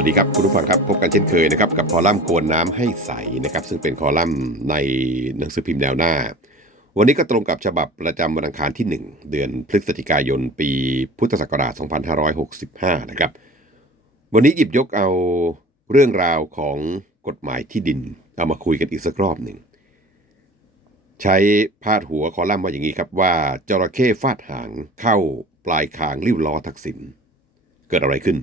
วัสดีครับคุณผู้ฟังครับพบกันเช่นเคยนะครับกับคอลัมน์กวนน้ำให้ใสนะครับซึ่งเป็นคอลัมน์ในหนังสือพิมพ์แนวหน้า วันนี้ก็ตรงกับฉบับประจำวันอังคารที่ 1 เดือนพฤศจิกายนปีพุทธศักราช 2565 นะครับ วันนี้หยิบยกเอาเรื่องราวของกฎหมายที่ดิน เอามาคุยกันอีกสักรอบหนึ่ง ใช้พาดหัวคอลัมน์มาอย่างนี้ครับว่าจระเข้ฟาดหางเข้าปลายคางริ้วล้อทักษิณเกิดอะไรขึ้น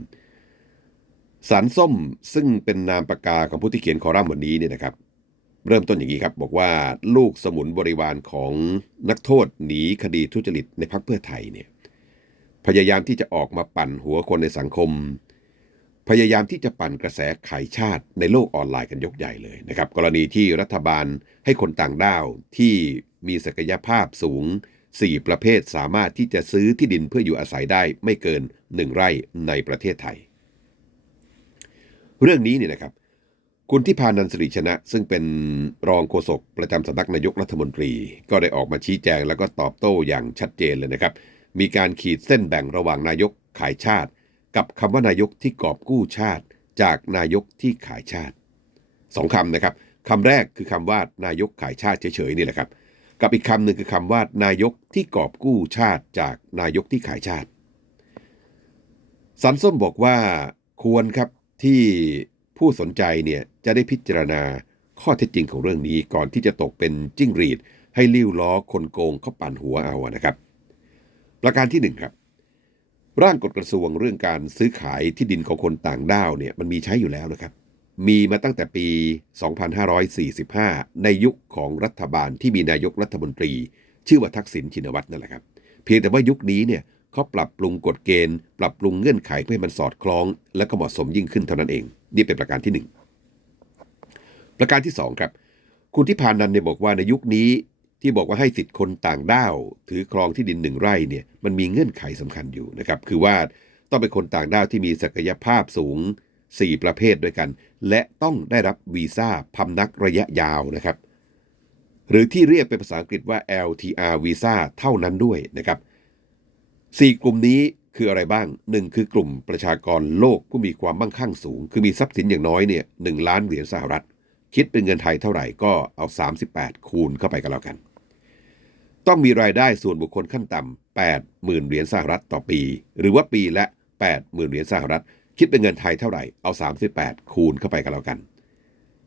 สารส้มซึ่งเป็นนามปากกาของผู้ที่เขียนคอลัมน์วันนี้เนี่ยนะครับ เริ่มต้นอย่างนี้ครับ บอกว่าลูกสมุนบริวารของนักโทษหนีคดีทุจริตในพรรคเพื่อไทยเนี่ยพยายามที่จะออกมาปั่นหัวคนในสังคม พยายามที่จะปั่นกระแสขายชาติในโลกออนไลน์กันยกใหญ่เลยนะครับ กรณีที่รัฐบาลให้คนต่างด้าวที่มีศักยภาพสูง 4 ประเภทสามารถที่จะซื้อที่ดินเพื่ออยู่อาศัยได้ไม่เกิน 1 ไร่ในประเทศไทย เรื่องนี้เนี่ยนะครับ คุณที่พานันสิริชนะ ซึ่งเป็นรองโฆษกประจำสำนักนายกรัฐมนตรี ก็ได้ออกมาชี้แจงแล้วก็ตอบโต้อย่างชัดเจนเลยนะครับ มีการขีดเส้นแบ่งระหว่างนายกขายชาติ กับคำว่านายกที่กอบกู้ชาติ จากนายกที่ขายชาติสองคำนะครับคำแรกคือคำว่านายกขายชาติเฉยๆนี่แหละครับ กับอีกคำหนึ่งคือคำว่านายกที่กอบกู้ชาติ จากนายกที่ขายชาติสันส้มบอกว่าควรครับ ที่ผู้สนใจเนี่ยจะได้พิจารณาข้อเท็จจริงของเรื่องนี้ก่อนที่จะตกเป็นจิ้งหรีด ให้ลิ้วล้อคนโกงเขาปั่นหัวเอานะครับ ประการที่หนึ่งครับร่างกฎกระทรวงเรื่องการซื้อขายที่ดินของคนต่างด้าวเนี่ยมันมีใช้อยู่แล้วนะครับ มีมาตั้งแต่ปี 2545 ในยุคของรัฐบาลที่มีนายกรัฐมนตรี ชื่อว่าทักษิณชินวัตรนั่นแหละครับ เพียงแต่ว่ายุคนี้เนี่ย เขาปรับปรุงกฎเกณฑ์ ปรับปรุงเงื่อนไขเพื่อให้มันสอดคล้อง และก็เหมาะสมยิ่งขึ้นเท่านั้นเอง นี่เป็นประการที่หนึ่งประการที่สองครับ คุณที่พานันเนี่ยบอกว่าในยุคนี้ที่บอกว่าให้สิทธิ์คนต่างด้าว ถือครองที่ดินหนึ่งไร่เนี่ยมันมีเงื่อนไขสำคัญอยู่นะครับคือว่าต้องเป็นคนต่างด้าวที่มีศักยภาพสูง 4 ประเภทด้วยกัน และต้องได้รับวีซ่าพำนักระยะยาวนะครับหรือที่เรียกเป็นภาษาอังกฤษว่า LTR วีซ่าเท่านั้นด้วยนะครับ สี่กลุ่มนี้คืออะไรบ้างหนึ่งคือกลุ่มประชากรโลกผู้มีความมั่งคั่งสูง คือมีทรัพย์สินอย่างน้อยเนี่ยหล้านเหรียญสหรัฐ คิดเป็นเงินไทยเท่าไหร่ก็เอา 38 คูณเข้าไปกันแล้วกัน ต้องมีรายได้ส่วนบุคคลขั้นต่ำ8 0,000 เหรียญสหรัฐต่อปี หรือว่าปีละ 8 0,000 เหรียญสหรัฐ คิดเป็นเงินไทยเท่าไหร่เอา 38 คูณเข้าไปกันแล้วกัน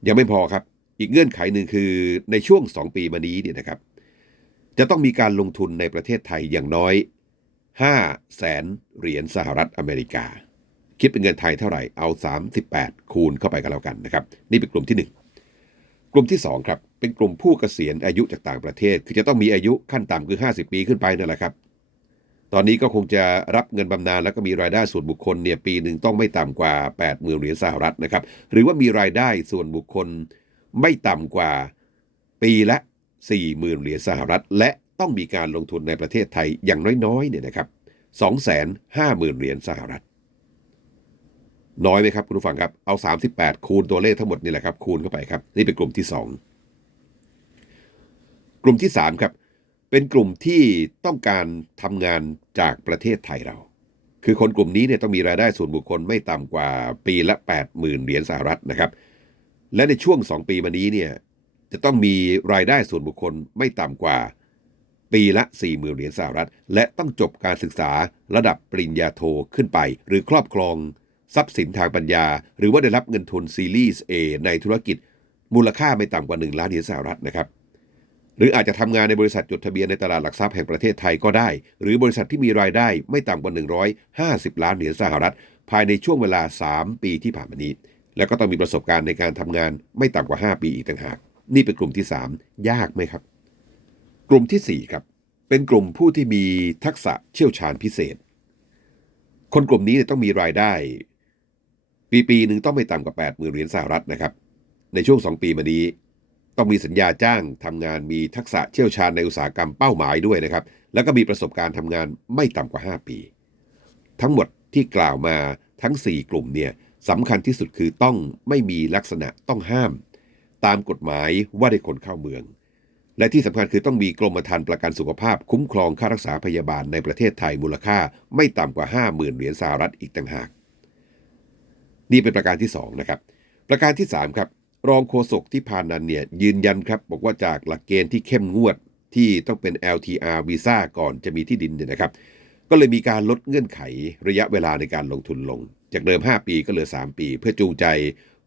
ยังไม่พอครับอีกเงื่อนไขหนึ่งคือในช่วง 2 ปีมานี้เนี่ยนะครับ จะต้องมีการลงทุนในประเทศไทยอย่างน้อย 5แสนเหรียญสหรัฐอเมริกา คิดเป็นเงินไทยเท่าไหร่เอา 38 คูณเข้าไปกันแล้วกันนะครับ นี่เป็นกลุ่มที่ 1 กลุ่มที่ 2 ครับ เป็นกลุ่มผู้เกษียณอายุจากต่างประเทศ คือจะต้องมีอายุขั้นต่ำคือ 50 ปีขึ้นไปนั่นแหละครับ ตอนนี้ก็คงจะรับเงินบำนาญแล้วก็มีรายได้ส่วนบุคคลเนี่ยปีหนึ่งต้องไม่ต่ำกว่า 8 0,000เหรียญสหรัฐนะครับ หรือว่ามีรายได้ส่วนบุคคลไม่ต่ำกว่าปีละ 40,000เหรียญสหรัฐ และ ต้องมีการลงทุนในประเทศไทยอย่างน้อยๆเนี่ยนะครับ250,000 เหรียญสหรัฐ น้อยไหมครับคุณผู้ฟังครับ เอา 38 คูณตัวเลขทั้งหมดนี่แหละครับ คูณเข้าไปครับ นี่เป็นกลุ่มที่ 2 กลุ่มที่ 3 ครับ เป็นกลุ่มที่ต้องการทำงานจากประเทศไทยเรา คือคนกลุ่มนี้เนี่ยต้องมีรายได้ส่วนบุคคลไม่ต่ำกว่าปีละ 80,000 เหรียญสหรัฐนะครับ และในช่วง 2 ปีมานี้เนี่ยจะต้องมีรายได้ส่วนบุคคลไม่ต่ำกว่า ปีละ 40,000 เหรียญสหรัฐ และต้องจบการศึกษาระดับปริญญาโทขึ้นไป หรือครอบครอง ทรัพย์สินทางปัญญา หรือว่าได้รับเงินทุนซีรีส์ A ในธุรกิจ มูลค่าไม่ต่ำกว่า 1 ล้านเหรียญสหรัฐนะครับหรืออาจจะทำงานในบริษัทจดทะเบียนในตลาดหลักทรัพย์แห่งประเทศไทยก็ได้ หรือบริษัทที่มีรายได้ไม่ต่ำกว่า 150 ล้านเหรียญสหรัฐ ภายในช่วงเวลา 3 ปีที่ผ่านมานี้ แล้วก็ต้องมีประสบการณ์ในการทำงานไม่ต่ำกว่า 5 ปีอีกต่างหาก นี่เป็นกลุ่มที่ 3 ยากไหมครับ กลุ่มทีสี่ 4 ครับ เป็นกลุ่มผู้ที่มีทักษะเชี่ยวชาญพิเศษ คนกลุ่มนี้เนี่ยต้องมีรายได้ ปีปีหนึ่งต้องไม่ต่ำกว่า 8 0,000เหรียญสหรัฐนะครับ ในช่วง 2 ปีมานี้ ต้องมีสัญญาจ้างทำงานมีทักษะเชี่ยวชาญในอุตสาหกรรมเป้าหมายด้วยนะครับ แล้วก็มีประสบการณ์ทำงานไม่ต่ำกว่า 5 ปี ทั้งหมดที่กล่าวมาทั้ง 4 กลุ่มเนี่ยสำคัญที่สุดคือต้องไม่มีลักษณะต้องห้าม ตามกฎหมายว่าได้คนเข้าเมือง และที่สำคัญคือต้องมีกรมธรรม์ประกันสุขภาพคุ้มครองค่ารักษาพยาบาลในประเทศไทยมูลค่าไม่ต่ำกว่า 50,000 เหรียญสหรัฐอีกต่างหาก นี่เป็นประการที่สองนะครับ ประการที่สามครับรองโฆษกที่พานันเนี่ยยืนยันครับบอกว่าจากหลักเกณฑ์ที่เข้มงวดที่ต้องเป็น LTR วีซ่าก่อนจะมีที่ดินเนี่ยนะครับ ก็เลยมีการลดเงื่อนไขระยะเวลาในการลงทุนลง จากเดิม 5 ปีก็เหลือ 3 ปี เพื่อจูงใจ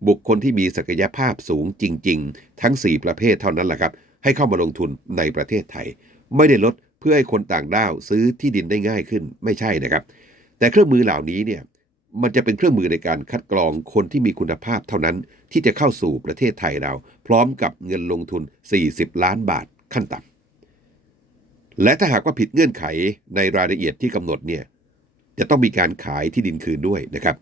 บุคคลที่มีศักยภาพสูงจริง ๆ ทั้ง 4 ประเภทเท่านั้นแหละครับ ให้เข้ามาลงทุนในประเทศไทย ไม่ได้ลดเพื่อให้คนต่างด้าวซื้อที่ดินได้ง่ายขึ้นไม่ใช่นะครับ แต่เครื่องมือเหล่านี้เนี่ยมันจะเป็นเครื่องมือในการคัดกรองคนที่มีคุณภาพเท่านั้นที่จะเข้าสู่ประเทศไทยเรา พร้อมกับเงินลงทุน 40 ล้านบาทขั้นต่ำและถ้าหากว่าผิดเงื่อนไขในรายละเอียดที่กำหนดเนี่ยจะต้องมีการขายที่ดินคืนด้วยนะครับ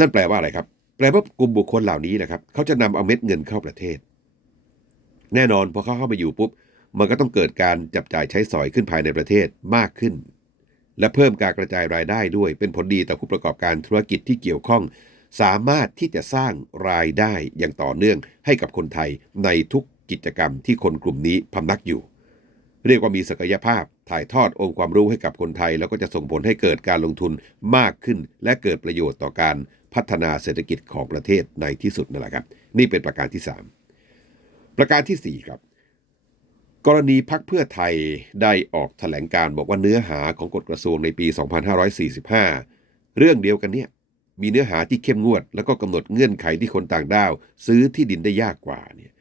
นั่นแปลว่าอะไรครับ แปลว่ากลุ่มบุคคลเหล่านี้นะครับ เขาจะนำเอาเม็ดเงินเข้าประเทศ แน่นอนพอเขาเข้ามาอยู่ปุ๊บ มันก็ต้องเกิดการจับจ่ายใช้สอยขึ้นภายในประเทศมากขึ้น และเพิ่มการกระจายรายได้ด้วยเป็นผลดีต่อผู้ประกอบการธุรกิจที่เกี่ยวข้อง สามารถที่จะสร้างรายได้อย่างต่อเนื่องให้กับคนไทยในทุกกิจกรรมที่คนกลุ่มนี้พำนักอยู่ เรียกว่ามีศักยภาพถ่ายทอดองค์ความรู้ให้กับคนไทย แล้วก็จะส่งผลให้เกิดการลงทุนมากขึ้น และเกิดประโยชน์ต่อการพัฒนาเศรษฐกิจของประเทศในที่สุดนั่นแหละครับ นี่เป็นประการที่ 3 ประการทีสี่ 4 ครับ กรณีพักเพื่อไทยได้ออกแถลงการบอกว่าเนื้อหาของกฎกระทรวงในปี 2545 เรื่องเดียวกันเนี่ยมีเนื้อหาที่เข้มงวด แล้วก็กำหนดเงื่อนไขที่คนต่างด้าว ซื้อที่ดินได้ยากกว่าเนี่ย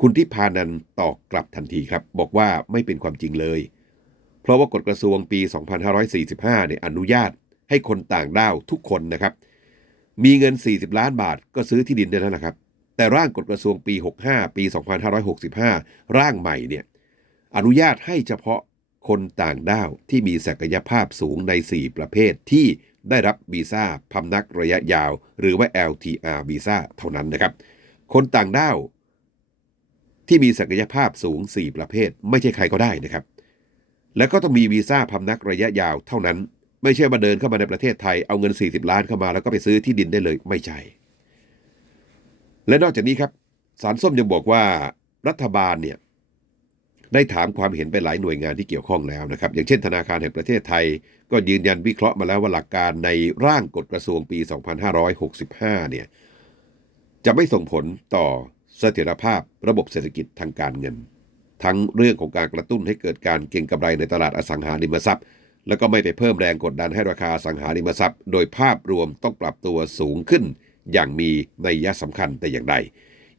คุณทิพานันตอบกลับทันทีครับ บอกว่าไม่เป็นความจริงเลย เพราะว่ากฎกระทรวงปี 2545 เนี่ยอนุญาตให้คนต่างด้าวทุกคนนะครับ มีเงิน 40 ล้านบาทก็ซื้อที่ดินได้แล้วนะครับ แต่ร่างกฎกระทรวงปี 65 ปี 2565 ร่างใหม่เนี่ยอนุญาตให้เฉพาะคนต่างด้าวที่มีศักยภาพสูงใน 4 ประเภทที่ได้รับวีซ่าพำนักระยะยาว หรือว่า LTR วีซ่าเท่านั้นนะครับ คนต่างด้าวที่มีศักยภาพสูง 4 ประเภท ไม่ใช่ใครก็ได้นะครับ แล้วก็ต้องมีวีซ่าพำนักระยะยาวเท่านั้น ไม่ใช่มาเดินเข้ามาในประเทศไทยเอาเงิน 40 ล้านเข้ามาแล้วก็ไปซื้อที่ดินได้เลยไม่ใช่ และนอกจากนี้ครับสารส้มยังบอกว่ารัฐบาลเนี่ยได้ถามความเห็นไปหลายหน่วยงานที่เกี่ยวข้องแล้วนะครับ อย่างเช่นธนาคารแห่งประเทศไทย ก็ยืนยันวิเคราะห์มาแล้วว่าหลักการในร่างกฎกระทรวงปี 2565 เนี่ยจะไม่ส่งผลต่อเสถียรภาพระบบเศรษฐกิจทางการเงิน ทั้งเรื่องของการกระตุ้นให้เกิดการเก็งกำไรในตลาดอสังหาริมทรัพย์ แล้วก็ไม่ไปเพิ่มแรงกดดันให้ราคาอสังหาริมทรัพย์ โดยภาพรวมต้องปรับตัวสูงขึ้น อย่างมีนัยยะสำคัญแต่อย่างใด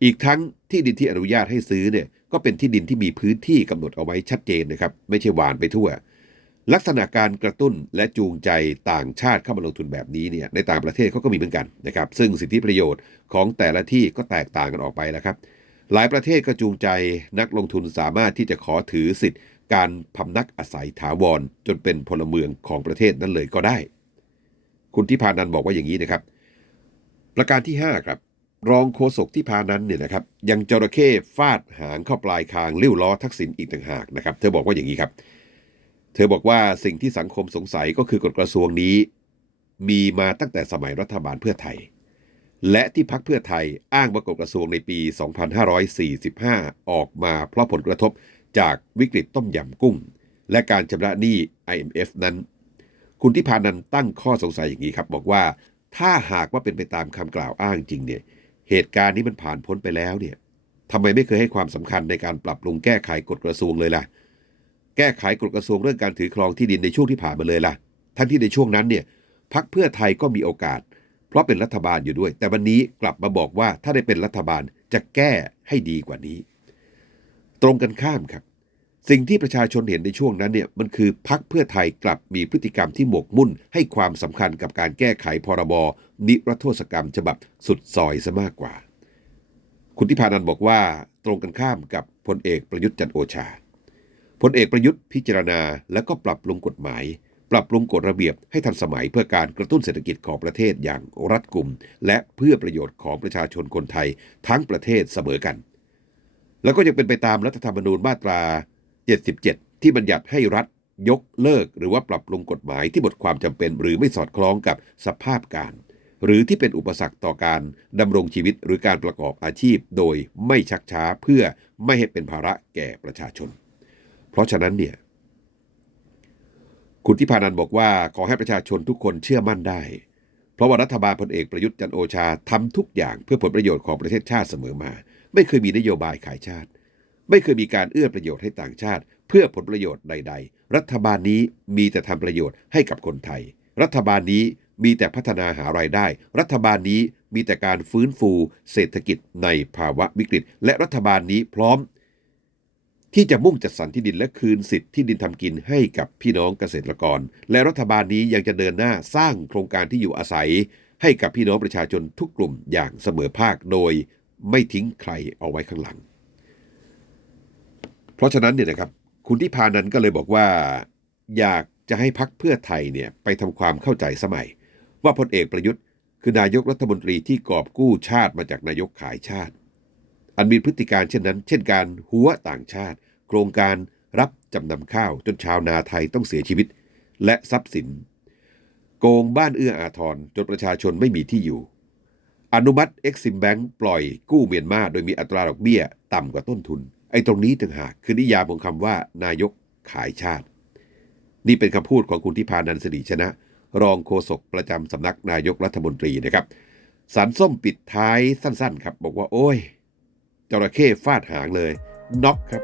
อีกทั้งที่ดินที่อนุญาตให้ซื้อเนี่ยก็เป็นที่ดินที่มีพื้นที่กำหนดเอาไว้ชัดเจนนะครับ ไม่ใช่หวานไปทั่ว ลักษณะการกระตุ้นและจูงใจต่างชาติเข้ามาลงทุนแบบนี้เนี่ยในต่างประเทศเขาก็มีเหมือนกันนะครับ ซึ่งสิทธิประโยชน์ของแต่ละที่ก็แตกต่างกันออกไปแล้วครับ หลายประเทศก็จูงใจนักลงทุนสามารถที่จะขอถือสิทธิ์ การพำนักอาศัยถาวรจนเป็นพลเมืองของประเทศนั้นเลยก็ได้ คุณทิพานันบอกว่าอย่างนี้นะครับ ประการที่ 5 ครับ รองโฆษกที่พานั้นเนี่ยนะครับยังจระเข้ฟาดหางเข้าปลายคางเลิ้ยวล้อทักษิณอีกต่างหากนะครับ เธอบอกว่าอย่างนี้ครับ เธอบอกว่าสิ่งที่สังคมสงสัยก็คือกฎกระทรวงนี้ มีมาตั้งแต่สมัยรัฐบาลเพื่อไทย และที่พักเพื่อไทยอ้างว่ากฎกระทรวงในปี 2545 ออกมาเพราะผลกระทบจากวิกฤตต้มยำกุ้ง และการชำระหนี้ IMF นั้น คุณที่พานันตั้งข้อสงสัยอย่างนี้ครับ บอกว่า ถ้าหากว่าเป็นไปตามคำกล่าวอ้างจริงเนี่ย เหตุการณ์นี้มันผ่านพ้นไปแล้วเนี่ยทำไมไม่เคยให้ความสำคัญในการปรับปรุงแก้ไขกฎกระทรวงเลยล่ะ แก้ไขกฎกระทรวงเรื่องการถือครองที่ดินในช่วงที่ผ่านมาเลยล่ะ ทั้งที่ในช่วงนั้นเนี่ยพักเพื่อไทยก็มีโอกาส เพราะเป็นรัฐบาลอยู่ด้วย แต่วันนี้กลับมาบอกว่าถ้าได้เป็นรัฐบาลจะแก้ให้ดีกว่านี้ ตรงกันข้ามครับ สิ่งที่ประชาชนเห็นในช่วงนั้นเนี่ยมันคือพักเพื่อไทยกลับมีพฤติกรรมที่หมกมุ่น ให้ความสำคัญกับการแก้ไขพรบนิรโทษกรรมฉบับสุดซอยซะมากกว่า คุณทิพานันบอกว่าตรงกันข้ามกับพลเอกประยุทธ์จันโอชาพลเอกประยุทธ์พิจารณาและก็ปรับปรุงกฎหมาย ปรับปรุงกฎระเบียบให้ทันสมัยเพื่อการกระตุ้นเศรษฐกิจของประเทศอย่างรัดกุม และเพื่อประโยชน์ของประชาชนคนไทยทั้งประเทศเสมอกัน แล้วก็ยังเป็นไปตามรัฐธรรมนูญมาตรา 77 ที่บัญญัติให้รัฐยกเลิกหรือว่าปรับปรุงกฎหมายที่หมดความจำเป็น หรือไม่สอดคล้องกับสภาพการ หรือที่เป็นอุปสรรคต่อการดำรงชีวิตหรือการประกอบอาชีพ โดยไม่ชักช้าเพื่อไม่ให้เป็นภาระแก่ประชาชน เพราะฉะนั้นเนี่ยคุณทิพานันบอกว่าขอให้ประชาชนทุกคนเชื่อมั่นได้ เพราะว่ารัฐบาลพลเอกประยุทธ์จันโอชาทำทุกอย่างเพื่อผลประโยชน์ของประเทศชาติเสมอมา ไม่เคยมีนโยบายขายชาติ ไม่เคยมีการเอื้อประโยชน์ให้ต่างชาติ เพื่อผลประโยชน์ใด ๆ รัฐบาลนี้มีแต่ทำประโยชน์ให้กับคนไทย รัฐบาลนี้มีแต่พัฒนาหารายได้ รัฐบาลนี้มีแต่การฟื้นฟูเศรษฐกิจในภาวะวิกฤต และรัฐบาลนี้พร้อม ที่จะมุ่งจัดสรรที่ดินและคืนสิทธิ์ที่ดินทำกินให้กับพี่น้องเกษตรกร และรัฐบาลนี้ยังจะเดินหน้าสร้างโครงการที่อยู่อาศัย ให้กับพี่น้องประชาชนทุกกลุ่มอย่างเสมอภาคโดย ไม่ทิ้งใครเอาไว้ข้างหลัง เพราะฉะนั้นเนี่ยนะครับคุณที่พานันก็เลยบอกว่า อยากจะให้พักเพื่อไทยเนี่ยไปทำความเข้าใจสมัย ว่าพลเอกประยุทธ์คือนายกรัฐมนตรีที่กอบกู้ชาติมาจากนายกขายชาติ อันมีพฤติการเช่นนั้น เช่นการหัวต่างชาติ โครงการรับจำนำข้าวจนชาวนาไทยต้องเสียชีวิต และทรัพย์สิน โกงบ้านเอื้ออาทรจนประชาชนไม่มีที่อยู่ อนุมัติ Exim Bank ปล่อยกู้เมียนมาโดยมีอัตราดอกเบี้ยต่ำกว่าต้นทุน ไอ้ตรงนี้ต่างหากคือนิยามของคำว่านายกขายชาติ นี่เป็นคำพูดของคุณทิพานันสรีชนะ รองโฆษกประจำสำนักนายกรัฐมนตรีนะครับสันส้มปิดท้ายสั้นๆ ครับ บอกว่า โอ้ยจระเข้ฟาดหางเลยน็อกครับ